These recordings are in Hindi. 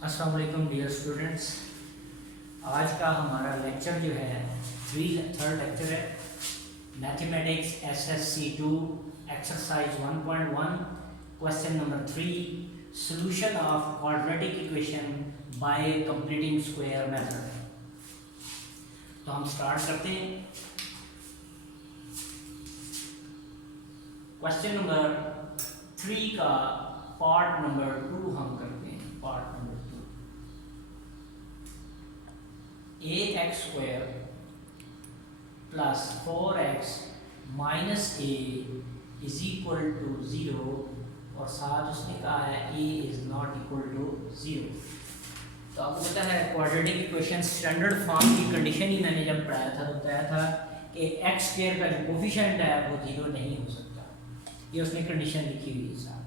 अस्सलाम वालेकुम डियर स्टूडेंट्स। आज का हमारा लेक्चर जो है थर्ड लेक्चर है mathematics SSC2 exercise 1.1 question number 3 solution of quadratic equation by completing square method. तो हम स्टार्ट करते हैं। क्वेश्चन नंबर 3 का पार्ट नंबर 2 हम करते हैं। Part number 2 ax² plus 4x minus a is equal to 0 और साथ उसने कहा है a is not equal to 0। तो आपको पता है क्वाड्रेटिक इक्वेशन स्टैंडर्ड फॉर्म की कंडीशन ही मैंने जब पढ़ाया था तो बताया था कि x² का जो कोफिशिएंट है वो 0 नहीं हो सकता। ये उसने कंडीशन लिखी हुई है साथ।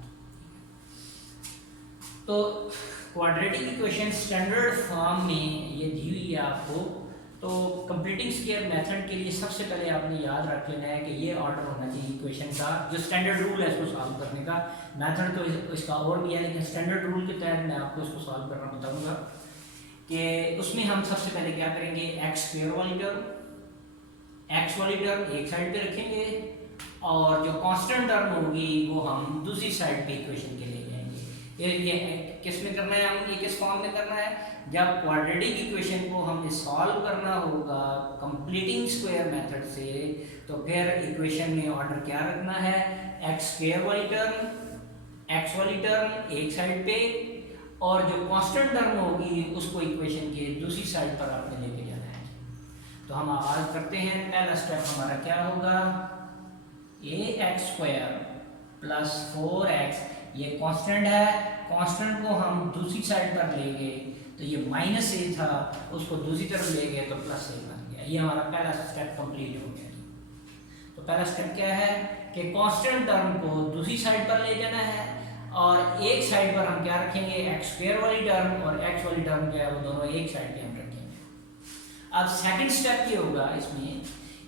तो क्वाड्रेटिक इक्वेशन स्टैंडर्ड फॉर्म में ये दी हुई है आपको। तो कंप्लीटिंग स्क्वायर मेथड के लिए सबसे पहले आपने याद रख लेना है कि ये ऑर्डर होना चाहिए इक्वेशन का। जो स्टैंडर्ड रूल है इसको सॉल्व करने का, मेथड तो इसका और भी है लेकिन स्टैंडर्ड रूल के तहत मैं आपको इसको सॉल्व करना बताऊंगा कि उसमें हम सबसे पहले क्या करेंगे, x² वाली टर्म, x वाली टर्म एक साइड पे रखेंगे और जो कांस्टेंट टर्म होगी वो हम दूसरी साइड पे इक्वेशन के ले जाएंगे। ये किस में करना है, हम ये किस फॉर्म में करना है, जब क्वाड्रेटिक इक्वेशन को हमें सॉल्व करना होगा कंप्लीटिंग स्क्वायर मेथड से तो फिर इक्वेशन में ऑर्डर क्या रखना है, x² वाली टर्म, x वाली टर्म एक साइड पे और जो कांस्टेंट टर्म होगी उसको इक्वेशन के दूसरी साइड पर आपने लेके जाना है। तो हम आगाज करते हैं। पहला स्टेप हमारा क्या होगा, ax² प्लस 4x, ये कांस्टेंट है, कांस्टेंट को हम दूसरी साइड पर लेंगे तो ये माइनस a था उसको दूसरी तरफ ले गए तो प्लस a बन गया। ये हमारा पहला स्टेप कंप्लीट हो गया। तो पहला स्टेप क्या है कि कांस्टेंट टर्म को दूसरी साइड पर ले जाना है और एक साइड पर हम क्या रखेंगे, x² वाली टर्म और x वाली टर्म क्या है वो दोनों एक साइड पे हम रखेंगे। अब सेकंड स्टेप ये होगा इसमें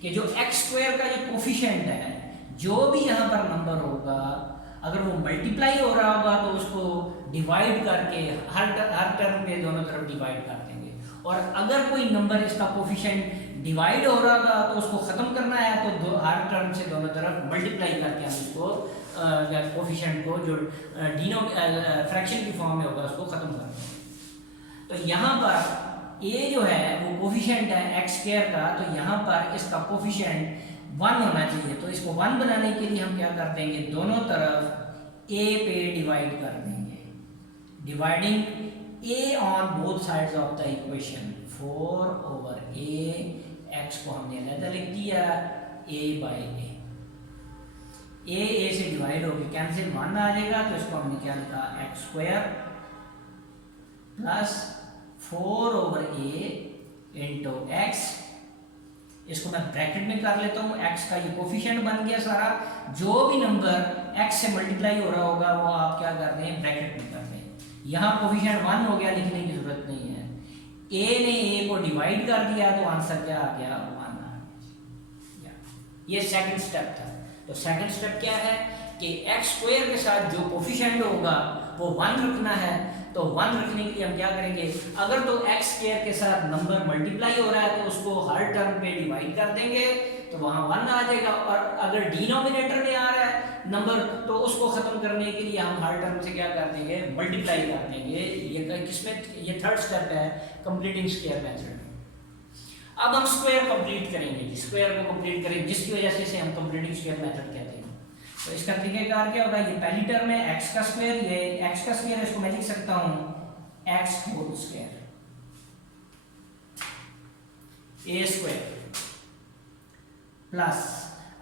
कि जो x² का जो कोफिशिएंट है, जो भी यहाँ पर नंबर होगा अगर वो मल्टीप्लाई हो रहा होगा तो उसको डिवाइड करके हर टर्म पे दोनों तरफ डिवाइड कर देंगे और अगर कोई नंबर इसका कोफिशिएंट डिवाइड हो रहा होगा तो उसको ख़त्म करना है तो हर टर्म से दोनों तरफ मल्टीप्लाई करके हम इसको कोफिशिएंट को जो फ्रैक्शन की फॉर्म में होगा उसको ख़त्म कर देंगे। तो यहाँ पर a जो है वो कोफिशिएंट है x² का, तो यहाँ पर इसका कोफिशिएंट 1 होना चाहिए। तो इसको 1 बनाने के लिए हम क्या कर देंगे, दोनों तरफ a पे डिवाइड कर देंगे, dividing a on both sides of the equation. 4/a, x को हमने अलग लिख दिया a/a, a से डिवाइड होकर कैंसिल 1 आ जाएगा तो इसको हमने क्या लिखा, x² plus 4/a into x। इसको मैं ब्रैकेट में कर लेता हूँ, x का ये कोफिशिएंट बन गया सारा। जो भी नंबर x से मल्टीप्लाई हो रहा होगा वो आप क्या कर रहे हैं, ब्रैकेट में कर रहे हैं। यहाँ कोफिशिएंट 1 हो गया, लिखने की जरूरत नहीं है। a ने a को डिवाइड कर दिया तो आंसर क्या आ गया, 1 आ गया। ये सेकंड स्टेप था। तो सेकंड स्टेप क्या है कि x² के साथ जो कोफिशिएंट होगा वो 1 रखना है। तो 1 रखने के लिए हम क्या करेंगे, अगर तो x² के साथ नंबर मल्टीप्लाई हो रहा है तो उसको हर टर्म पे डिवाइड कर देंगे तो वहां 1 आ जाएगा और अगर डिनोमिनेटर में आ रहा है नंबर तो उसको खत्म करने के लिए हम हर टर्म से क्या कर देंगे, मल्टीप्लाई कर देंगे। ये किसमें, ये थर्ड स्टेप है कंप्लीटिंग स्क्वायर मेथड। अब हम स्क्वायर कंप्लीट करेंगे, स्क्वायर को कंप्लीट करेंगे जिसकी वजह से हम कंप्लीटिंग स्क्वायर मेथड कहते हैं। तो इसका तरीकेकार क्या होगा, ये पहली टर्म है x का स्क्वायर, ये x का स्क्वायर इसको मैं लिख सकता हूं x² a² प्लस,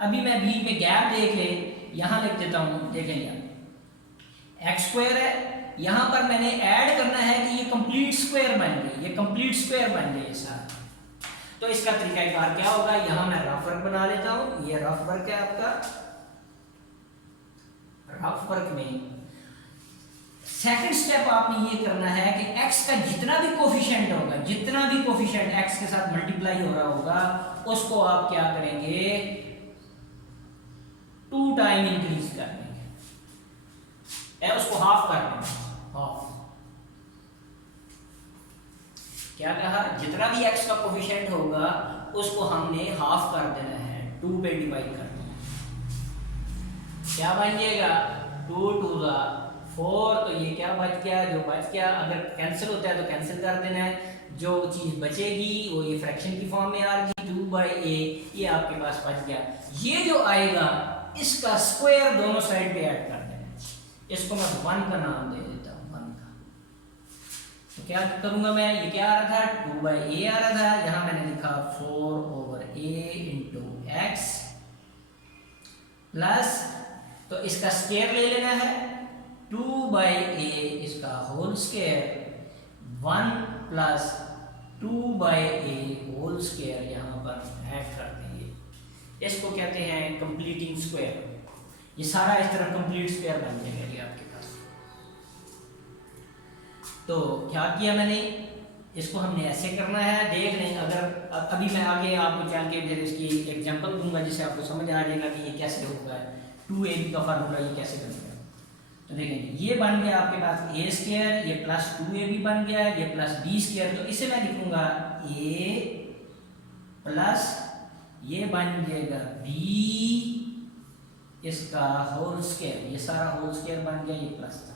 अभी मैं बीच में गैप देख ले यहां लिख देता हूं, देखें यहाँ x² है, यहां पर मैंने ऐड करना है कि ये कंप्लीट स्क्वायर बन गई, ये कंप्लीट स्क्वायर बन गई साथ। तो इसका तरीकाकार क्या होगा, यहां मैं रफ वर्क बना लेता हूं, ये रफ वर्क है आपका। रफ वर्क में सेकंड स्टेप आपने ये करना है कि x का जितना भी कोफिशिएंट होगा, जितना भी कोफिशिएंट x के साथ मल्टीप्लाई हो रहा होगा उसको आप क्या करेंगे, 2 टाइम इंक्रीज कर देंगे, उसको हाफ कर देंगे, हाफ। क्या कहा, जितना भी x का कोफिशिएंट होगा उसको हमने हाफ कर देना है, 2 पे डिवाइड कर देना है। क्या बन जाएगा, 2 2 ज़ा 4, तो ये क्या बच गया, जो बच गया अगर कैंसिल होता है तो कैंसिल कर देना है, जो चीज़ बचेगी वो ये फ्रैक्शन की फॉर्म में आ रही 2/a, ये आपके पास बच गया। ये जो आएगा इसका स्क्वायर दोनों साइड पे ऐड कर देना है, इसको मैं 1 का नाम दे देता हूँ, 1 का। तो क्या करूंगा मैं, ये क्या आ रहा था, 2/a आ रहा था, यहाँ मैंने लिखा 4/a इंटू एक्स प्लस, तो इसका स्क्वायर ले लेना है, 2/a इसका whole square, 1 plus 2/a whole square यहाँ पर ऐड कर देंगे, इसको कहते हैं कंप्लीटिंग स्क्वायर। ये सारा इस तरह कंप्लीट स्क्वायर बन जाएगा ये आपके पास। तो क्या किया मैंने, इसको हमने ऐसे करना है, देख लें, अगर अभी मैं आगे आपको चल के फिर इसकी एग्जांपल दूंगा जिससे आपको समझ आ जाएगा कि ये कैसे होगा, 2ab का फार्मूला ये कैसे बनेगा। तो देखेंगे ये बन गया आपके पास a स्क्वायर, ये प्लस 2ab बन गया, ये प्लस b स्क्वायर, तो इसे मैं लिखूंगा a प्लस ये बन जाएगा b इसका होल स्क्वायर, ये सारा होल स्क्वायर बन गया, ये प्लस था।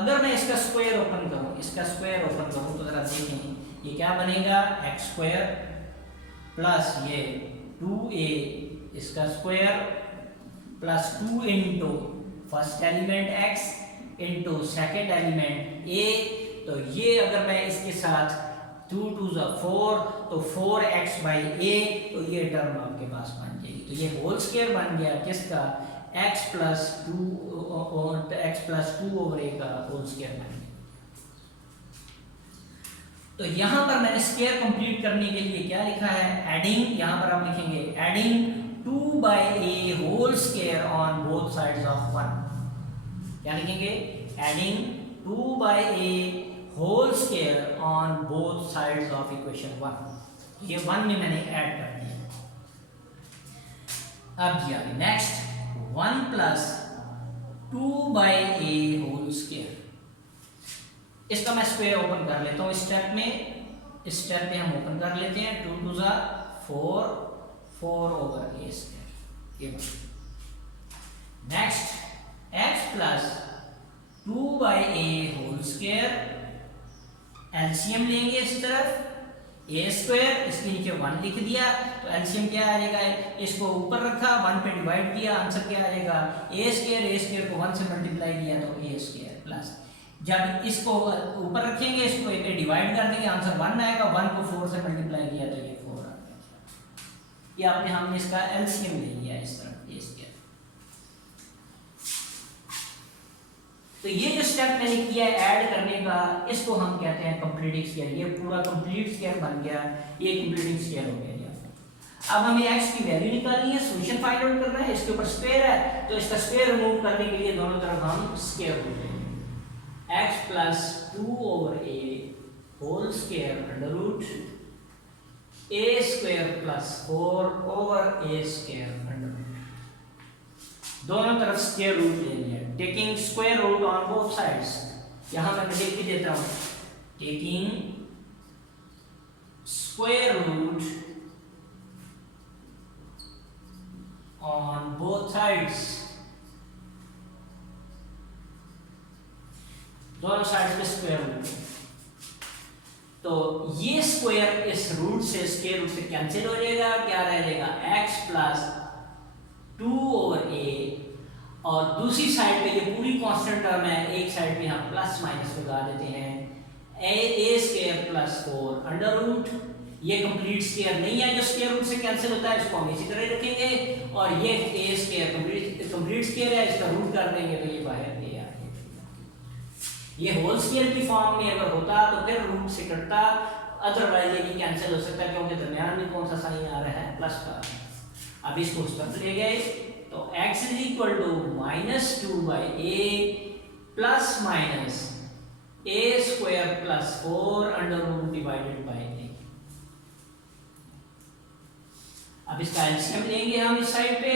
अगर मैं इसका स्क्वायर ओपन करूं, इसका स्क्वायर ओपन करूं तो जरा देखें ये क्या बनेगा, x स्क्वायर प्लस ये 2a इसका square plus 2 into first element x into second element a, तो ये अगर मैं इसके साथ 2 2 ज़ा 4, तो 4x/a, तो ये टर्म आपके पास बन जाएगी। तो ये होल स्क्वायर बन गया किसका, x प्लस 2 ओवर a का होल स्क्वायर बन गया। तो यहाँ पर मैंने स्क्वायर कंप्लीट करने के लिए क्या लिखा है, एडिंग, यहाँ पर आप लिखेंगे adding 2/a whole square on both sides of 1। क्या लिखेंगे, adding 2/a whole square on both sides of equation 1। ये 1 में मैंने ऐड कर दिया। अब जी आगे next 1 plus 2/a whole square, इसका मैं स्क्वायर ओपन कर लेता हूँ स्टेप में, इस स्टेप में हम ओपन कर लेते हैं, 2 2 ज़ा 4, 4 ओवर a स्क्वायर, ये next x plus 2/a whole square, LCM लेंगे इस तरफ, a स्क्वायर इसके नीचे 1 लिख दिया, तो एलसीएम क्या आ जाएगा, इसको ऊपर रखा 1 पे डिवाइड किया, आंसर क्या आ जाएगा, a स्क्वायर को 1 से मल्टीप्लाई किया तो a स्क्वायर प्लस, जब इसको ऊपर रखेंगे इसको पे डिवाइड कर देंगे, आंसर 1 आएगा, 1 को 4 से मल्टीप्लाई किया तो ये 4 आ गया। ये आपने हमने इसका एलसीएम ले लिया इस तरफ a स्क्वायर। तो ये जो स्टेप मैंने किया है ऐड करने का, इसको हम कहते हैं कंप्लीटिंग स्क्वायर। ये पूरा कंप्लीट स्क्वायर बन गया, ये कंप्लीटिंग स्क्वायर हो गया। अब हमें x की वैल्यू निकालनी है, सॉल्यूशन फाइंड आउट करना है, इसके ऊपर स्क्वायर है तो इसका स्क्वायर रिमूव करने के लिए दोनों तरफ हम स्क्वायर रूट लेंगे, x plus 2 over a whole square under root a square plus 4 over a square under root, दोनों तरफ स्क्वायर रूट ले लिया, taking square root on both sides. यहां मैं लिख भी देता हूं, taking square root on both sides, दोनों साइड पे स्क्वायर रूट, तो ये स्क्वायर इस रूट से स्क्वायर रूट से कैंसिल हो जाएगा, क्या रह जाएगा x प्लस 2 ओवर a, और दूसरी साइड पे ये पूरी कांस्टेंट टर्म है, एक साइड पे हम प्लस माइनस लगा देते हैं, a square plus 4 under root, ये कंप्लीट स्क्वायर नहीं है जो स्क्वायर रूट से कैंसिल होता है, इसको हम इसी तरह रखेंगे, और ये a स्क्वायर कंप्लीट स्क्वायर है, इसका रूट कर देंगे तो ये बाहर a आ जाएगा। ये होल स्क्वायर की फॉर्म में अगर होता तो फिर रूट से कटता, अदरवाइज ये कैंसिल हो सकता है क्योंकि दरमियान में कौन सा साइन आ रहा है, प्लस का। अब इसको उस तरफ ले गए तो x is equal to -2/a plus minus a square plus 4 under root divided by a। अब इसका एलसीएम लेंगे हम इस साइड पे,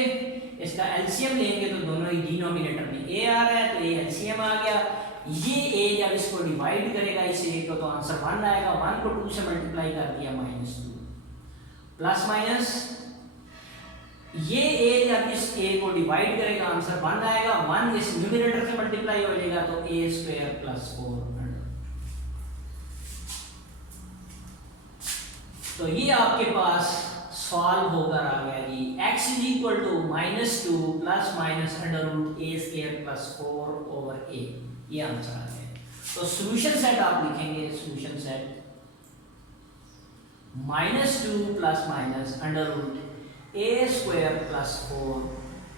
इसका एलसीएम लेंगे तो दोनों ही डिनोमिनेटर में a आ रहा है तो ये एलसीएम आ गया, ये ए जब इसको डिवाइड करेगा इस ए को तो आंसर 1 आएगा। 1 को 2 से मल्टीप्लाई कर दिया -2 प्लस माइनस ये ए जब इस ए को डिवाइड करेगा आंसर 1 आएगा। 1 इस न्यूमरेटर से मल्टीप्लाई हो जाएगा तो a² + 4। तो ये आपके पास सॉल्व होकर आ गया जी x = -2 ± √a² + 4/a। ये आंसर आ गया। तो सॉल्यूशन सेट आप लिखेंगे, सॉल्यूशन सेट -2 ± √a² +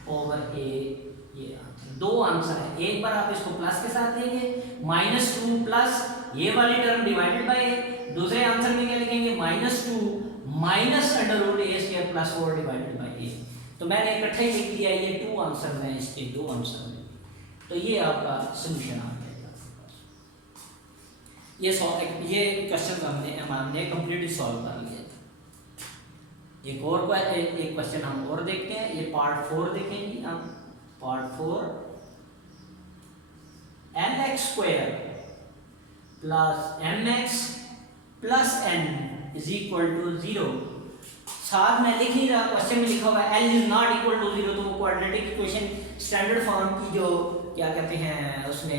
4/a। ये आंसर, दो आंसर है। एक बार आप इसको प्लस के साथ लेंगे -2 प्लस ये वाली टर्म डिवाइडेड बाय a। दूसरे आंसर में क्या लिखेंगे -2 √a² + 4 डिवाइडेड बाय a। तो मैंने इकट्ठा ही लिख दिया, ये 2 आंसर हैं इसके, 2 आंसर हैं। तो ये आपका सॉल्यूशन आ जाएगा। ये क्वेश्चन हमने कंप्लीटली सॉल्व कर लिया। एक और एक क्वेश्चन हम और देखते हैं। ये पार्ट 4 देखेंगे हम। Part 4 lx² + mx + n = 0। साथ में लिख नहीं रहा, क्वेश्चन में लिखा हुआ है l ≠ = 0। तो वो क्वाड्रेटिक इक्वेशन स्टैंडर्ड फॉर्म की जो क्या कहते हैं उसने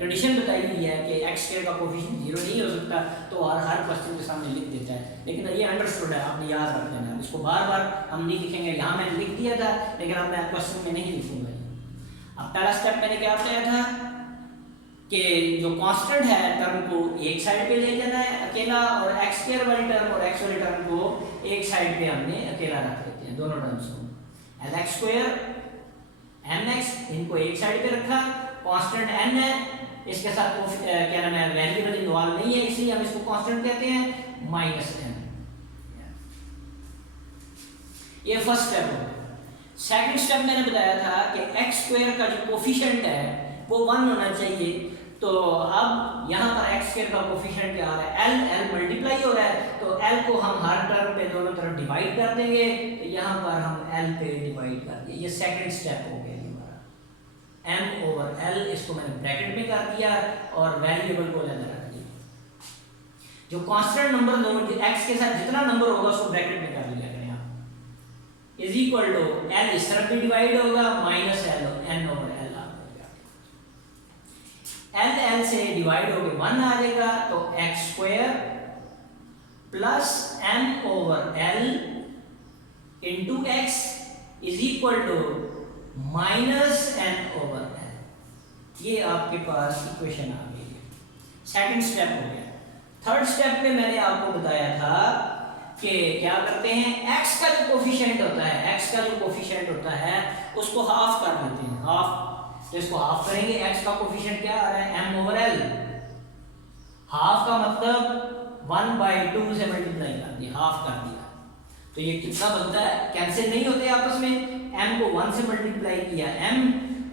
कंडीशन बताई हुई है कि x² का कोफिशिएंट 0 नहीं हो सकता, तो हर क्वेश्चन के सामने लिख देता है। लेकिन ये अंडरस्टूड है, आपने याद रख लेना। इसको बार बार हम नहीं लिखेंगे। यहाँ मैंने लिख दिया था लेकिन अब मैं क्वेश्चन में नहीं लिखूंगा। अब पहला स्टेप मैंने क्या बताया था कि जो कांस्टेंट है टर्म को एक साइड पे ले जाना है अकेला, और x² वाली टर्म और x वाली टर्म को एक साइड पे हमने अकेला रख देते हैं, दोनों टर्म्स को। lx² mx इनको एक साइड पे रखा, कांस्टेंट n है, इसके साथ क्या नाम है वेरिएबल इन्वॉल्व नहीं है, इसलिए हम इसको कांस्टेंट कहते हैं -n। ये फर्स्ट स्टेप हो। सेकंड स्टेप मैंने बताया था कि x² का जो कोफिशिएंट है वो 1 होना चाहिए। तो अब यहाँ पर x² का कोफिशिएंट क्या आ रहा है, l मल्टीप्लाई हो रहा है, तो l को हम हर टर्म पे दोनों तरफ डिवाइड कर देंगे। तो यहाँ पर हम l पे डिवाइड कर दिए। ये सेकंड स्टेप हो गया हमारा। m/l इसको मैंने ब्रैकेट में कर दिया और वेरिएबल को लेकर रख दिया। जो कांस्टेंट नंबर दोनों x के साथ जितना नंबर होगा उसको ब्रैकेट में कर लिया करें आप। = l इस तरफ भी डिवाइड होगा -l n/l l से डिवाइड होके 1 आ जाएगा। तो x² + m/l * x = -n/l। ये आपके पास इक्वेशन आ गई है। सेकंड स्टेप हो गया। थर्ड स्टेप में मैंने आपको बताया था कि क्या करते हैं, x का जो कोफिशिएंट होता है उसको हाफ कर लेते हैं। हाफ, तो इसको हाफ करेंगे। x का कोफिशिएंट क्या आ रहा है m/l। हाफ का मतलब 1/2 से मल्टीप्लाई कर दिया, हाफ कर दिया। तो ये कितना बनता है, कैंसिल नहीं होते आपस में। m को 1 से मल्टीप्लाई किया m,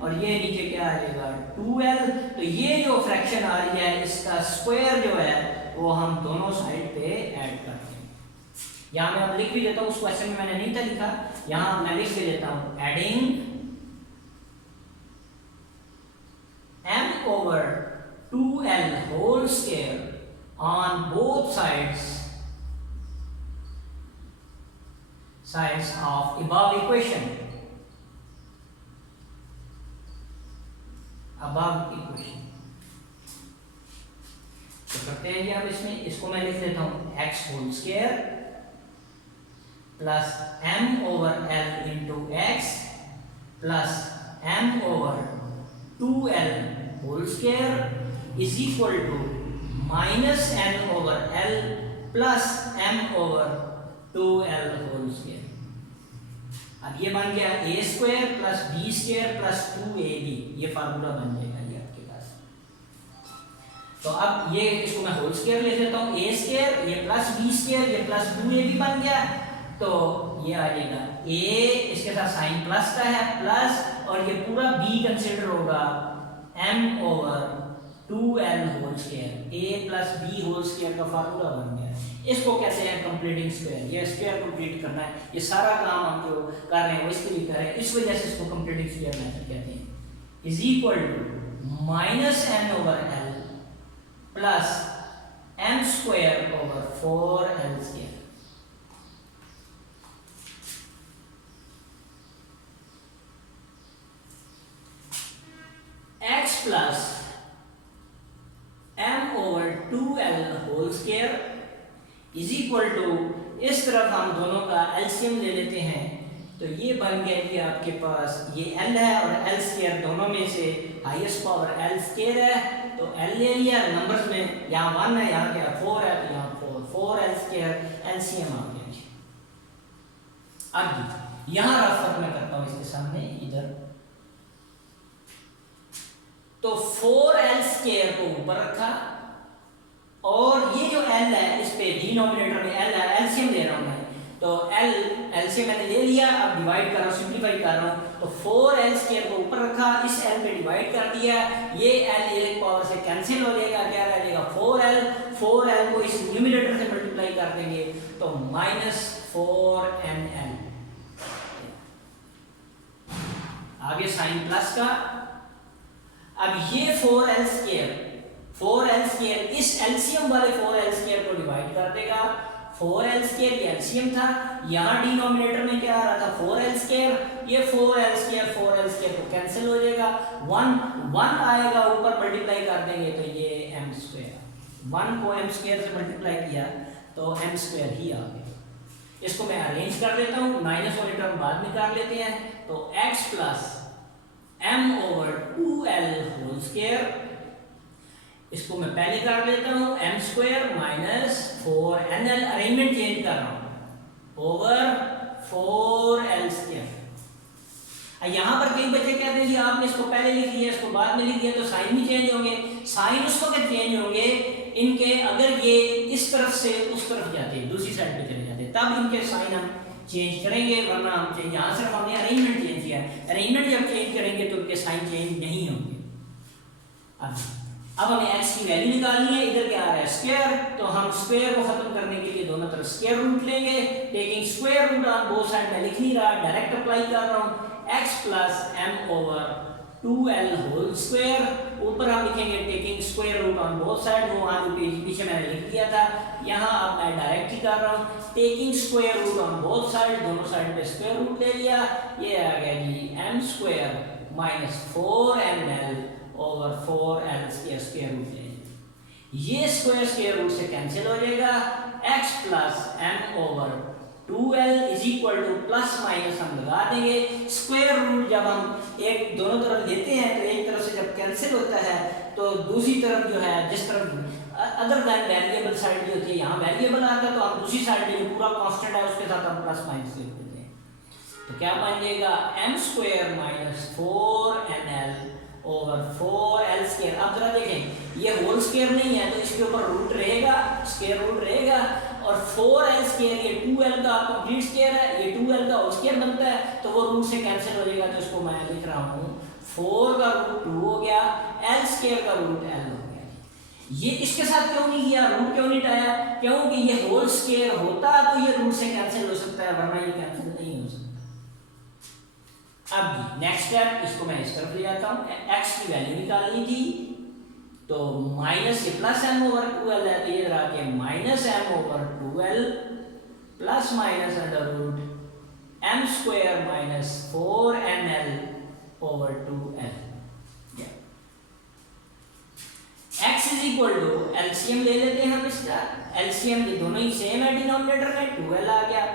और ये नीचे क्या आ जाएगा 2l। तो ये जो फ्रैक्शन आ रही है इसका स्क्वायर जो है वो हम दोनों साइड पे ऐड करते हैं। यहाँ मैं अब लिख भी देता हूँ, उस क्वेश्चन में मैंने नहीं था लिखा, यहाँ मैं लिख भी देता हूँ। Adding m/2l whole square on both sides of above equation। तो करते हैं जी अब इसमें, इसको मैं लिख देता हूँ x² + m/l * x + m/2l whole square = -n/l + m/2l whole square। अब ये बन गया a² + b² + 2ab। ये फार्मूला बन जाएगा ये आपके पास। तो अब ये इसको मैं होल स्क्वायर ले लेता हूँ। a², ये + b², ये + 2ab बन गया। तो ये आ जाएगा a, इसके साथ साइन प्लस का है प्लस, और ये पूरा b कंसीडर होगा m/2l whole square। a + b whole square का फार्मूला बन गया। इसको कहते हैं कंप्लीटिंग स्क्वायर। ये स्क्वायर कंप्लीट करना है, ये सारा काम हम जो कर रहे हैं वो इसके लिए कर रहे हैं, इस वजह से इसको कंप्लीटिंग स्क्वायर मेथड कहते हैं। = Minus N over L plus M square over 4l square. x plus m over 2l whole square is equal to, इस तरफ हम दोनों का एलसीएम ले लेते हैं तो ये बन गया कि आपके पास ये l है और l स्क्वायर, दोनों में से हाईएस्ट पावर l स्क्वायर है तो l ले लिया नंबर्स में, यहाँ 1 है यहाँ क्या 4 है तो यहाँ 4l स्क्वायर एलसीएम आ गया। अब यहाँ रफ मैं करता हूँ इसके सामने इधर, तो 4l स्क्वायर को ऊपर रखा और ये जो l है इस पे डिनोमिनेटर में l है, एलसीएम ले रहा हूं मैं तो एलसीएम मैंने ले लिया, अब डिवाइड कर रहा हूं, सिंपलीफाई कर रहा हूं तो 4l स्क्वायर को ऊपर रखा, इस l पे डिवाइड कर दिया, ये l एक पावर से कैंसिल हो जाएगा, क्या रह जाएगा 4l को इस न्यूमरेटर से मल्टीप्लाई कर देंगे तो -4nl आगे साइन प्लस का। अब ये 4l स्क्वायर इस एलसीएम वाले 4l स्क्वायर को डिवाइड कर देगा, 4l स्क्वायर ये एलसीएम था, यहाँ डिनोमिनेटर में क्या आ रहा था 4l स्क्वायर, ये 4l स्क्वायर को कैंसिल हो जाएगा, 1 आएगा ऊपर मल्टीप्लाई कर देंगे तो ये m स्क्वायर, 1 को m स्क्वायर से मल्टीप्लाई किया तो m स्क्वायर ही आ गया। इसको मैं अरेंज कर देता हूँ, माइनस वाले टर्म बाद में कर लेते हैं तो x plus m over 2l whole square, इसको मैं पहले कर लेता हूँ m square minus 4nl, arrangement change कर रहा हूँ ओवर 4l स्क्वायर। यहाँ पर कई बच्चे कहते हैं कि आपने इसको पहले लिख दिया इसको बाद में लिख दिया तो साइन भी चेंज होंगे, साइन उस वक्त चेंज होंगे इनके अगर ये इस तरफ से उस तरफ जाते दूसरी साइड पे चले जाते तब इनके साइन हम चेंज करेंगे, वरना हम यहाँ सिर्फ हमने अरेंजमेंट चेंज किया है, अरेंजमेंट जब चेंज करेंगे तो उनके साइन चेंज नहीं होंगे। अब हमें x की वैल्यू निकालनी है, इधर क्या आ रहा है स्क्वायर, तो हम स्क्वायर को खत्म करने के लिए दोनों तरफ स्क्वायर रूट लेंगे, taking square root on both side में लिख नहीं रहा, डायरेक्ट अप्लाई कर रहा हूँ, x plus m over 2l whole square, ऊपर हम लिखेंगे taking square root on both side, वो वहाँ पीछे मैंने लिख दिया था, यहाँ अब मैं डायरेक्ट ही कर रहा हूँ, taking square root on both side, दोनों साइड पे स्क्वायर रूट ले लिया, ये आ गया जी m square minus 4nl over 4l square root ले, ये स्क्वायर रूट से कैंसिल हो जाएगा, x plus m over 2l is equal to plus minus हम लगा देंगे, स्क्वायर रूट जब हम एक दोनों तरफ लेते हैं तो एक तरफ से जब कैंसिल होता है तो दूसरी तरफ जो है जिस तरफ अदर दैन वेरिएबल साइड जो होती है यहाँ वेरिएबल आता है तो हम दूसरी साइड में जो पूरा कांस्टेंट है उसके साथ हम प्लस माइनस लिख देते हैं तो क्या बन जाएगा m square minus 4nl over 4l square. अब जरा देखें ये होल स्क्वायर नहीं है तो इसके ऊपर रूट रहेगा, स्क्वायर रूट रहेगा और 4l स्क्वायर ये 2l का कंप्लीट स्क्वायर है, ये 2l का होल स्क्वायर बनता है तो वो रूट से कैंसिल हो जाएगा, तो इसको मैं लिख रहा हूँ 4 का रूट 2 हो गया, l स्क्वायर का रूट l हो गया। ये इसके साथ क्यों नहीं किया, रूट क्यों नहीं हटाया, क्योंकि ये होल स्क्वायर होता तो ये रूट से कैंसिल हो सकता है, वरना ये कैंसिल नहीं हो सकता। अब नेक्स्ट स्टेप, इसको मैं इस तरफ ले जाता हूँ, x की वैल्यू निकालनी थी तो माइनस ये प्लस m ओवर 2l है तो ये रहा के minus m over 2l plus minus under root m square minus 4nl over 2l। x is equal to LCM ले लेते हैं हम इसका, एलसीएम ये दोनों ही सेम है डिनोमिनेटर में, 2l आ गया,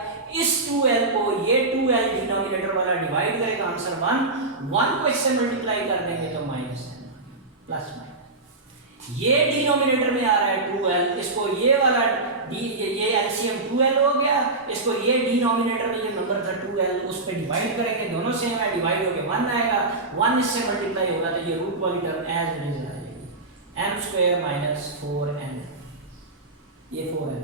इस 2l को ये 2l डिनोमिनेटर वाला डिवाइड करेगा आंसर 1 को इससे मल्टीप्लाई कर देंगे तो माइनस प्लस माइनस, ये डिनोमिनेटर में आ रहा है 2l, इसको ये वाला ये एलसीएम 2l हो गया, इसको ये डिनोमिनेटर में जो नंबर था 2l उस पे डिवाइड करेंगे, दोनों सेम है, डिवाइड होके 1 आएगा, 1 इससे मल्टीप्लाई होगा तो ये रूट वाली टर्म एज इट इज आ जाएगी m स्क्वायर माइनस 4n, ये 4n।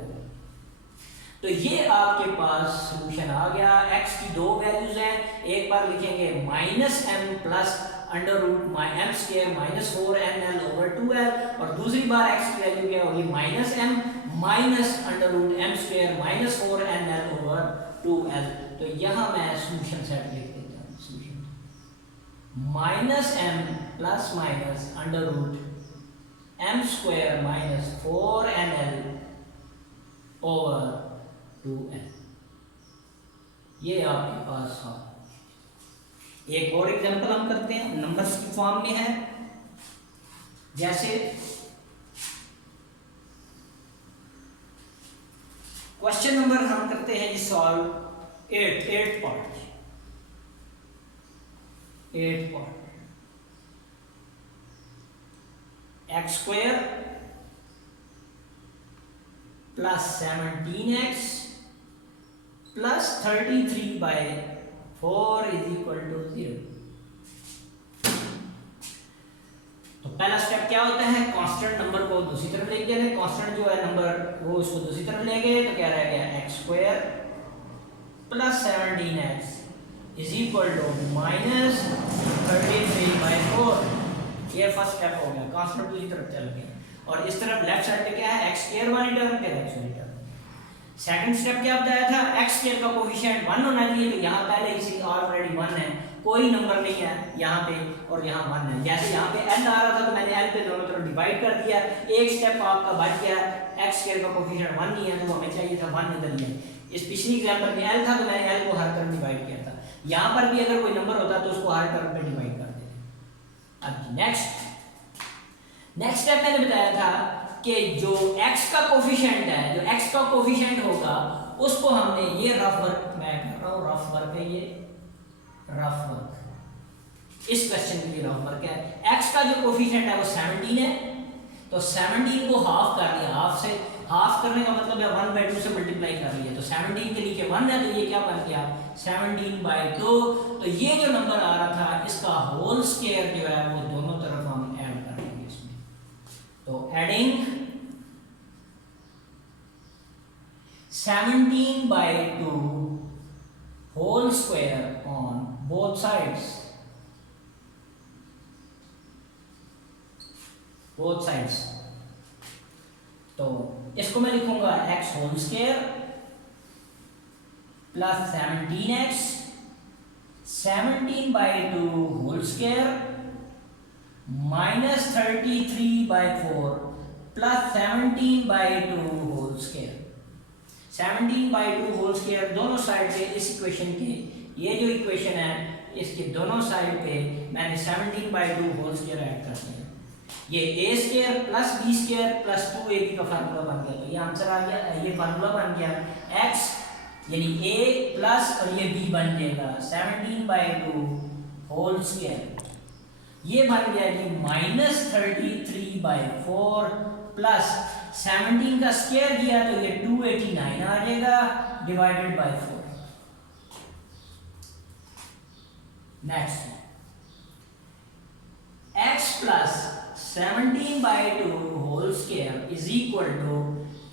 तो ये आपके पास सॉल्यूशन आ गया। x की दो वैल्यूज हैं, एक बार लिखेंगे minus m plus under root m square minus 4nl over 2l और दूसरी बार x की वैल्यू क्या होगी minus m minus under root m square minus 4nl over 2l। तो यहाँ मैं सॉल्यूशन सेट लिख देता हूँ, solution minus M plus minus under root M square minus 4nl over 2n। ये आपके पास है। एक और एग्जांपल हम करते हैं, नंबर्स की फॉर्म में है। जैसे क्वेश्चन नंबर हम करते हैं जी solve 8 part x square plus 17x plus 33/4 is equal to 0। तो पहला स्टेप क्या होता है, कांस्टेंट नंबर को दूसरी तरफ लेके जाना है। कांस्टेंट जो है नंबर वो उसको दूसरी तरफ ले गए, तो क्या रह गया X square plus 17x is equal to minus 33/4। ये फर्स्ट स्टेप हो गया, कांस्टेंट दूसरी तरफ चल गया। और इस तरफ लेफ्ट साइड पे क्या है, एक्स स्क्वायर वाली टर्म क्या है, एक्स वाली टर्म। सेकंड स्टेप क्या बताया था, एक्स स्क्वायर का कोफिशिएंट 1 होना चाहिए। तो यहाँ पहले ही ऑलरेडी 1 है, कोई नंबर नहीं है यहाँ पे, और यहाँ 1 है। जैसे यहाँ पे n आ रहा था तो मैंने n पे दोनों तरफ डिवाइड कर दिया, एक स्टेप आपका बच गया। एक्स स्क्वायर का कोफिशिएंट 1 नहीं है तो हमें चाहिए था 1 इधर ही है। इस पिछली एग्जांपल में l था तो मैंने l को हर तरफ डिवाइड किया था। यहाँ पर भी अगर कोई नंबर होता तो उसको हर तरफ पे डिवाइड कर देते। अब नेक्स्ट स्टेप मैंने बताया था कि जो x का कोफिशिएंट है, जो x का कोफिशिएंट होगा उसको हमने, ये रफ वर्क मैं कर रहा हूँ, रफ वर्क है ये, रफ वर्क इस क्वेश्चन के लिए रफ वर्क है। x का जो कोफिशिएंट है वो 17 है, तो 17 को हाफ कर लिया। हाफ से हाफ करने का मतलब है 1/2 से मल्टीप्लाई कर लिया। तो 17 के नीचे 1 है तो ये क्या बन गया 17/2। तो ये जो नंबर आ रहा था इसका होल स्क्वायर जो है वो दोनों तरफ हम ऐड कर लेंगे इसमें। तो adding 17/2 whole square on both sides, तो इसको मैं लिखूंगा x whole square plus 17x 17/2 whole square minus 33/4 plus 17/2 whole square. 17/2 whole square दोनों साइड पे इस इक्वेशन के, ये जो इक्वेशन है इसके दोनों साइड पे मैंने 17/2 होल स्क्वायर ऐड कर दिया। ये a square plus b square plus 2ab का फार्मूला बन गया। तो ये आंसर आ गया, ये फार्मूला बन गया x यानी a प्लस और ये b बन जाएगा 17/2 होल स्क्वायर। ये बन गया जी माइनस 33/4 प्लस 17 का स्क्वायर किया तो ये 289 आ जाएगा divided by 4। Next x plus 17/2 whole square is equal to,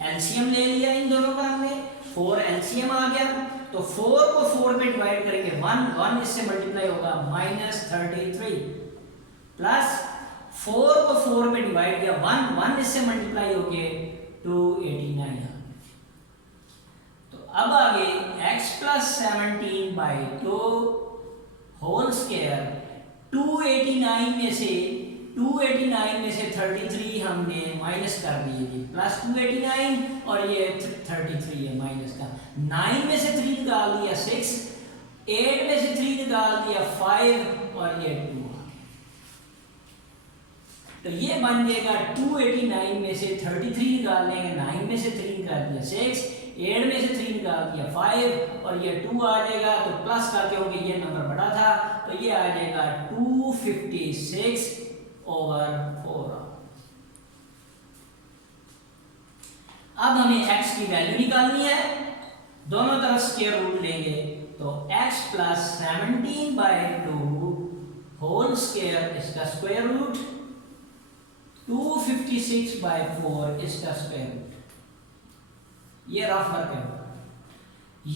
LCM ले लिया इन दोनों का हमने, 4 एलसीएम आ गया। तो 4 को 4 पे डिवाइड करेंगे 1 इससे मल्टीप्लाई होगा माइनस 33 प्लस 4 को 4 पे डिवाइड किया 1 इससे मल्टीप्लाई होके 289। तो अब आगे x प्लस 17/2 होल स्क्वायर 289 में से 33 हमने माइनस कर दिए जी, प्लस 289 और ये 33 है माइनस का। 9 में से 3 निकाल दिया 6, 8 में से 3 निकाल दिया 5 और ये 2 आ गया। तो ये बन जाएगा 289 में से 33 निकाल देंगे, 9 में से 3 निकाल दिया 6, 8 में से 3 निकाल दिया 5 और ये 2 आ जाएगा। तो प्लस का क्योंकि ये नंबर बड़ा था तो ये आ जाएगा 256/4। अब हमें x की वैल्यू निकालनी है, दोनों तरफ स्क्वायर रूट लेंगे। तो x प्लस 17/2 होल स्क्वायर इसका स्क्वायर रूट 256/4 इसका स्क्वायर रूट। ये रफ वर्क है,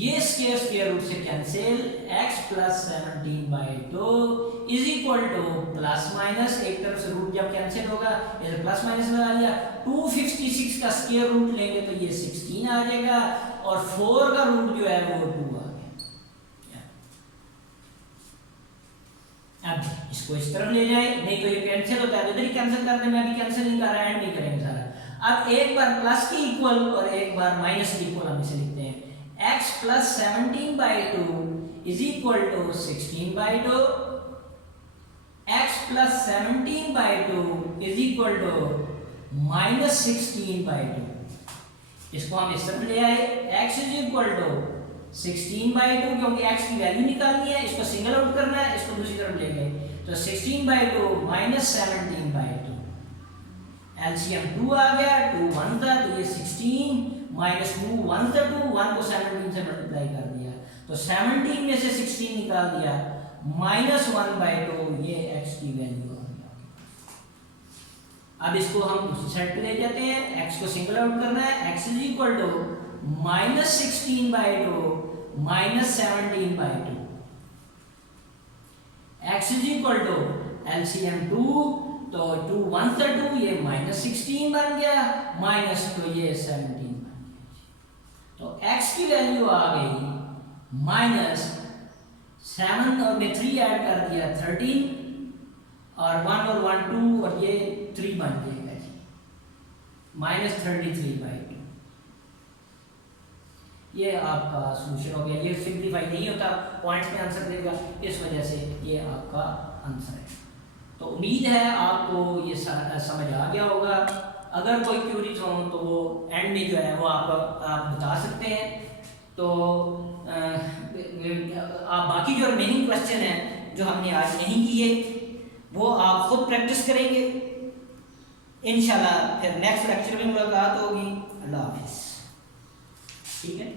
ये स्क्वायर रूट से cancel, x plus 17/2 is equal to plus minus, एक तरफ से रूट जब कैंसिल होगा इधर प्लस माइनस लगा लिया, 256 का स्क्वायर रूट लेंगे तो ये 16 आ जाएगा और 4 का रूट जो है वो 2 आ गया। अब इसको इस तरफ ले जाए, नहीं तो ये कैंसिल होता है, इधर ही कैंसिल कर दे, मैं भी कैंसिल नहीं कर रहा, एंड नहीं करेंगे सारा। अब एक बार प्लस के इक्वल और एक बार माइनस के इक्वल हम इसे लिखते हैं, x plus 17/2 is equal to 16/2, x plus 17/2 is equal to minus 16/2। इसको हम इस तरफ ले आए, x इज इक्वल टू 16/2, क्योंकि x की वैल्यू निकालनी है, इसको सिंगल आउट करना है, इसको दूसरी तरफ ले गए तो 16/2 माइनस 17/2, एलसीएम 2 आ गया, 2 1 था तो ये 16 माइनस 2 1 था, 2 1 को 17 से मल्टीप्लाई कर दिया तो 17 में से 16 निकाल दिया, माइनस 1/2 ये x की वैल्यू आ गया। अब इसको हम दूसरी साइड पे ले जाते हैं, x को सिंगल आउट करना है, x is equal to minus 16/2 minus 17/2, x is equal to LCM 2 तो 2 1 था 2, ये माइनस 16 बन गया, माइनस तो ये 17 बन गया। तो x की वैल्यू आ गई माइनस 7 और में 3 ऐड कर दिया 13 और 1 और 1 2 और ये 3 बन जाएगा जी, माइनस 33/2। ये आपका सोल्यूशन हो गया। ये सिंप्लीफाई नहीं होता, पॉइंट्स में आंसर देगा, इस वजह से ये आपका आंसर है। तो उम्मीद है आपको ये समझ आ गया होगा। अगर कोई क्यूरीज हो तो वो एंड में जो है वो आप बता सकते हैं। तो आप बाकी जो रिमेनिंग क्वेश्चन है जो हमने आज नहीं किए वो आप खुद प्रैक्टिस करेंगे इंशाल्लाह। फिर नेक्स्ट लेक्चर में मुलाकात होगी। अल्लाह हाफिज़। ठीक है।